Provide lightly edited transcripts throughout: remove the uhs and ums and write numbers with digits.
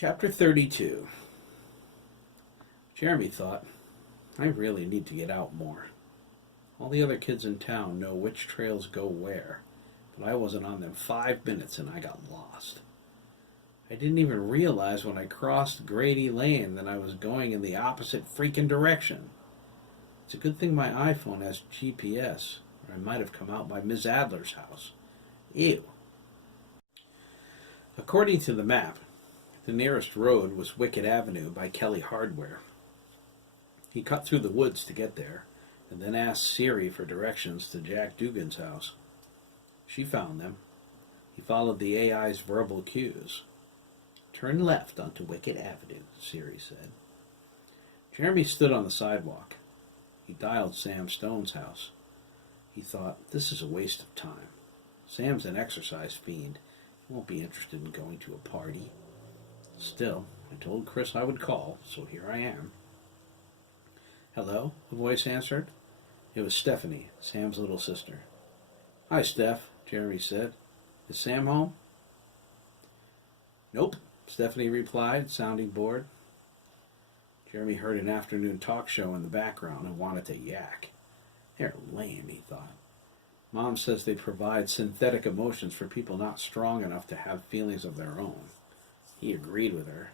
Chapter 32. Jeremy thought, I really need to get out more. All the other kids in town know which trails go where, but I wasn't on them 5 minutes and I got lost. I didn't even realize when I crossed Grady Lane that I was going in the opposite freaking direction. It's a good thing my iPhone has GPS, or I might have come out by Ms. Adler's house. Ew. According to the map, the nearest road was Wicked Avenue by Kelly Hardware. He cut through the woods to get there, and then asked Siri for directions to Jack Dougan's house. She found them. He followed the AI's verbal cues. Turn left onto Wicked Avenue, Siri said. Jeremy stood on the sidewalk. He dialed Sam Stone's house. He thought, this is a waste of time. Sam's an exercise fiend. He won't be interested in going to a party. Still, I told Chris I would call, so here I am. Hello, the voice answered. It was Stephanie, Sam's little sister. Hi, Steph, Jeremy said. Is Sam home? Nope, Stephanie replied, sounding bored. Jeremy heard an afternoon talk show in the background and wanted to yak. They're lame, he thought. Mom says they provide synthetic emotions for people not strong enough to have feelings of their own. He agreed with her.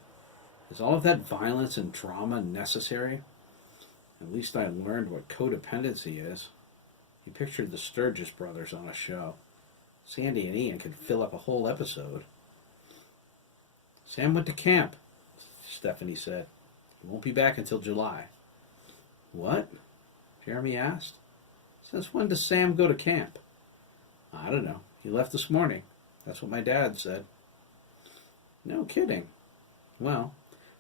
Is all of that violence and drama necessary? At least I learned what codependency is. He pictured the Sturgis brothers on a show. Sandy and Ian could fill up a whole episode. Sam went to camp, Stephanie said. He won't be back until July. What? Jeremy asked. Since when does Sam go to camp? I don't know. He left this morning. That's what my dad said. No kidding. Well,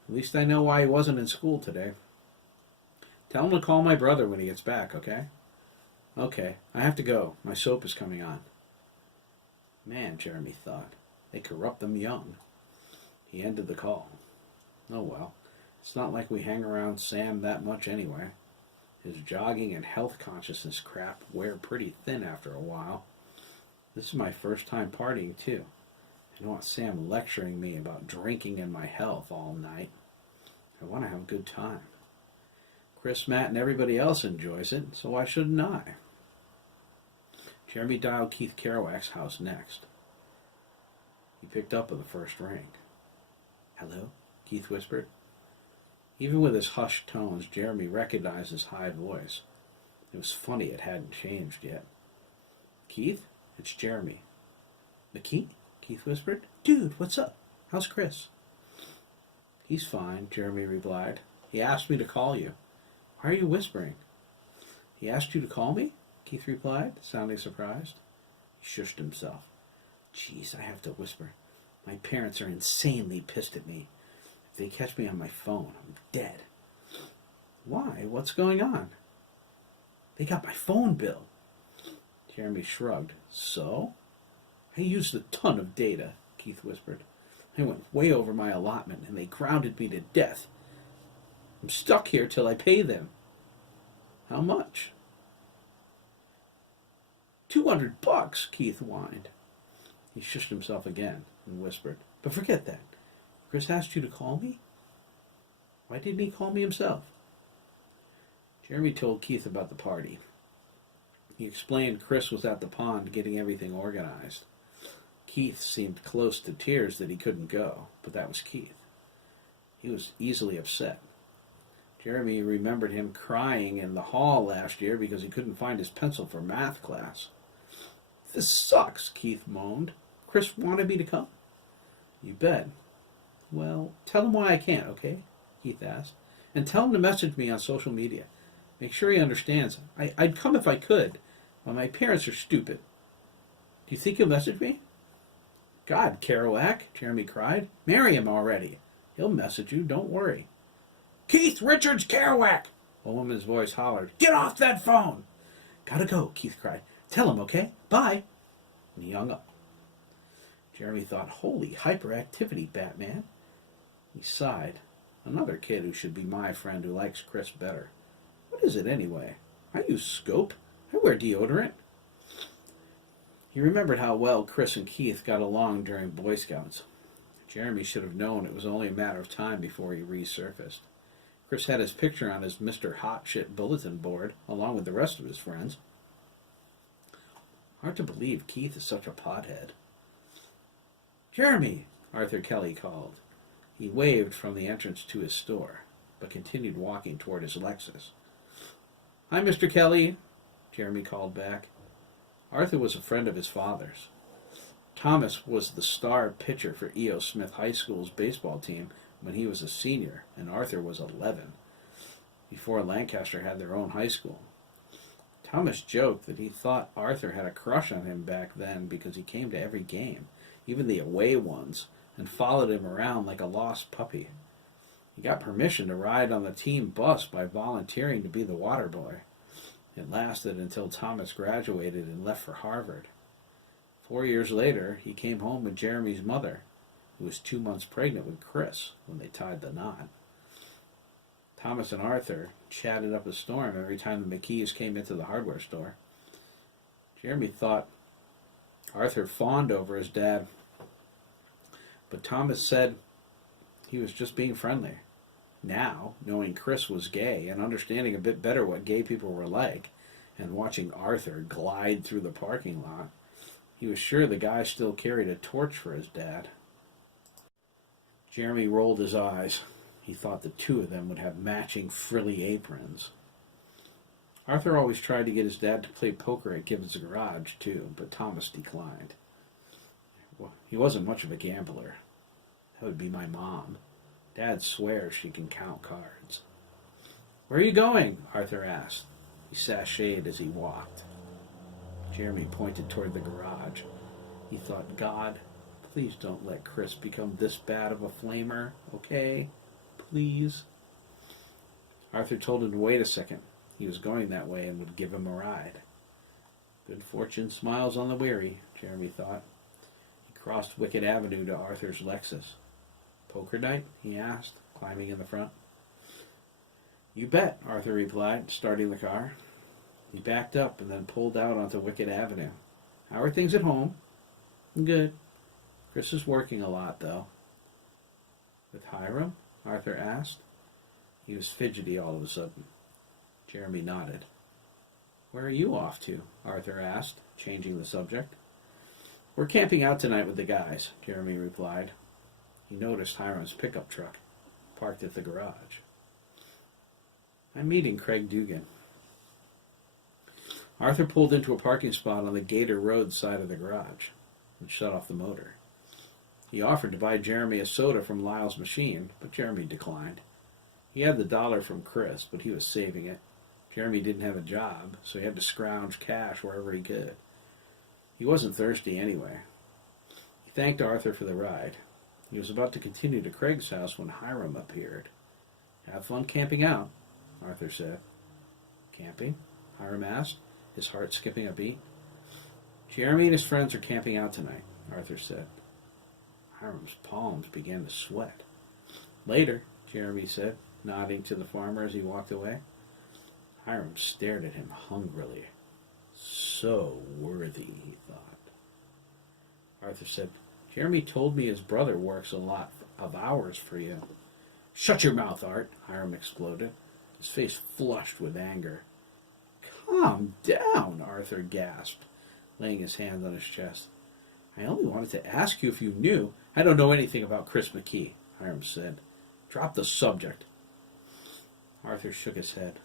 at least I know why he wasn't in school today. Tell him to call my brother when he gets back, okay? Okay, I have to go. My soap is coming on. Man, Jeremy thought, they corrupt them young. He ended the call. Oh well, it's not like we hang around Sam that much anyway. His jogging and health consciousness crap wear pretty thin after a while. This is my first time partying too. I don't want Sam lecturing me about drinking and my health all night. I want to have a good time. Chris, Matt, and everybody else enjoys it, so why shouldn't I? Jeremy dialed Keith Kerouac's house next. He picked up with the first ring. Hello? Keith whispered. Even with his hushed tones, Jeremy recognized his high voice. It was funny it hadn't changed yet. Keith? It's Jeremy. McKee? Keith whispered. Dude, what's up? How's Chris? He's fine, Jeremy replied. He asked me to call you. Why are you whispering? He asked you to call me? Keith replied, sounding surprised. He shushed himself. Jeez, I have to whisper. My parents are insanely pissed at me. If they catch me on my phone, I'm dead. Why? What's going on? They got my phone bill. Jeremy shrugged. So? I used a ton of data, Keith whispered. I went way over my allotment, and they grounded me to death. I'm stuck here till I pay them. How much? $200, Keith whined. He shushed himself again and whispered, but forget that. Chris asked you to call me? Why didn't he call me himself? Jeremy told Keith about the party. He explained Chris was at the pond getting everything organized. Keith seemed close to tears that he couldn't go, but that was Keith. He was easily upset. Jeremy remembered him crying in the hall last year because he couldn't find his pencil for math class. This sucks, Keith moaned. Chris wanted me to come. You bet. Well, tell him why I can't, okay? Keith asked. And tell him to message me on social media. Make sure he understands. I'd come if I could, but my parents are stupid. Do you think he'll message me? God, Kerouac, Jeremy cried. Marry him already. He'll message you, don't worry. Keith Richards Kerouac! A woman's voice hollered. Get off that phone! Gotta go, Keith cried. Tell him, okay? Bye! And he hung up. Jeremy thought, holy hyperactivity, Batman. He sighed. Another kid who should be my friend who likes Chris better. What is it anyway? I use Scope. I wear deodorant. He remembered how well Chris and Keith got along during Boy Scouts. Jeremy should have known it was only a matter of time before he resurfaced. Chris had his picture on his Mr. Hotshit bulletin board, along with the rest of his friends. Hard to believe Keith is such a pothead. "Jeremy!" Arthur Kelly called. He waved from the entrance to his store, but continued walking toward his Lexus. "Hi, Mr. Kelly," Jeremy called back. Arthur was a friend of his father's. Thomas was the star pitcher for E.O. Smith High School's baseball team when he was a senior, and Arthur was 11, before Lancaster had their own high school. Thomas joked that he thought Arthur had a crush on him back then because he came to every game, even the away ones, and followed him around like a lost puppy. He got permission to ride on the team bus by volunteering to be the water boy. It lasted until Thomas graduated and left for Harvard. 4 years later, he came home with Jeremy's mother, who was 2 months pregnant with Chris when they tied the knot. Thomas and Arthur chatted up a storm every time the McKees came into the hardware store. Jeremy thought Arthur fawned over his dad, but Thomas said he was just being friendly. Now, knowing Chris was gay and understanding a bit better what gay people were like, and watching Arthur glide through the parking lot, he was sure the guy still carried a torch for his dad. Jeremy rolled his eyes. He thought the two of them would have matching frilly aprons. Arthur always tried to get his dad to play poker at Gibbons' garage, too, but Thomas declined. Well, he wasn't much of a gambler. That would be my mom. Dad swears she can count cards. "Where are you going?" Arthur asked. He sashayed as he walked. Jeremy pointed toward the garage. He thought, God, please don't let Chris become this bad of a flamer, okay? Please. Arthur told him to wait a second. He was going that way and would give him a ride. Good fortune smiles on the weary, Jeremy thought. He crossed Wicked Avenue to Arthur's Lexus. Poker night? He asked, climbing in the front. You bet, Arthur replied, starting the car. He backed up and then pulled out onto Wicked Avenue. How are things at home? Good. Chris is working a lot, though. With Hiram? Arthur asked. He was fidgety all of a sudden. Jeremy nodded. Where are you off to? Arthur asked, changing the subject. We're camping out tonight with the guys, Jeremy replied. He noticed Hiram's pickup truck, parked at the garage. I'm meeting Craig Dougan. Arthur pulled into a parking spot on the Gator Road side of the garage and shut off the motor. He offered to buy Jeremy a soda from Lyle's machine, but Jeremy declined. He had the $1 from Chris, but he was saving it. Jeremy didn't have a job, so he had to scrounge cash wherever he could. He wasn't thirsty anyway. He thanked Arthur for the ride. He was about to continue to Craig's house when Hiram appeared. Have fun camping out, Arthur said. Camping? Hiram asked, his heart skipping a beat. Jeremy and his friends are camping out tonight, Arthur said. Hiram's palms began to sweat. Later, Jeremy said, nodding to the farmer as he walked away. Hiram stared at him hungrily. So worthy, he thought. Arthur said, Jeremy told me his brother works a lot of hours for you. Shut your mouth, Art, Hiram exploded, his face flushed with anger. Calm down, Arthur gasped, laying his hand on his chest. I only wanted to ask you if you knew. I don't know anything about Chris McKee, Hiram said. Drop the subject. Arthur shook his head.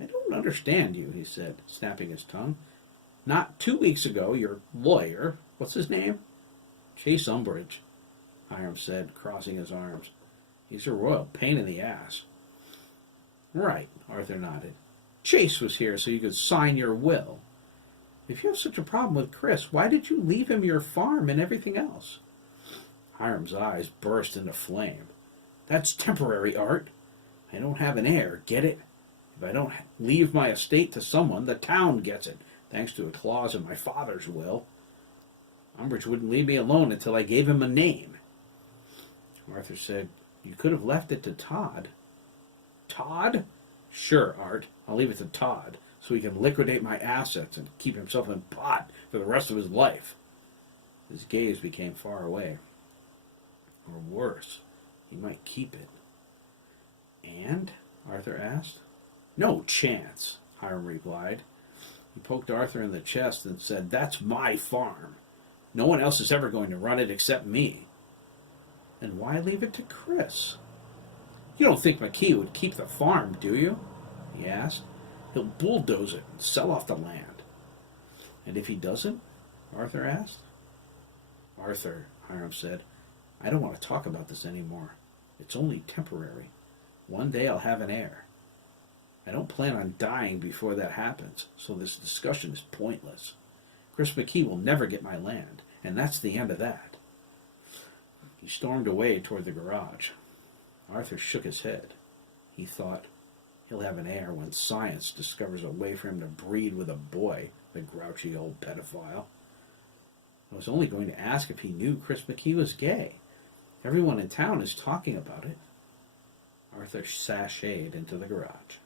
I don't understand you, he said, snapping his tongue. Not 2 weeks ago, your lawyer, what's his name? Chase Umbridge, Hiram said, crossing his arms. He's a royal pain in the ass. Right, Arthur nodded. Chase was here so you could sign your will. If you have such a problem with Chris, why did you leave him your farm and everything else? Hiram's eyes burst into flame. That's temporary, Art. I don't have an heir, get it? If I don't leave my estate to someone, the town gets it, thanks to a clause in my father's will. Umbridge wouldn't leave me alone until I gave him a name. Arthur said, You could have left it to Todd. Todd? Sure, Art. I'll leave it to Todd, so he can liquidate my assets and keep himself in pot for the rest of his life. His gaze became far away. Or worse, he might keep it. And? Arthur asked. No chance, Hiram replied. He poked Arthur in the chest and said, That's my farm. No one else is ever going to run it except me. And why leave it to Chris? You don't think McKee would keep the farm, do you? He asked. He'll bulldoze it and sell off the land. And if he doesn't? Arthur asked. Arthur, Hiram said, I don't want to talk about this anymore. It's only temporary. One day I'll have an heir. I don't plan on dying before that happens, so this discussion is pointless. Chris McKee will never get my land, and that's the end of that. He stormed away toward the garage. Arthur shook his head. He thought, he'll have an heir when science discovers a way for him to breed with a boy, the grouchy old pedophile. I was only going to ask if he knew Chris McKee was gay. Everyone in town is talking about it. Arthur sashayed into the garage.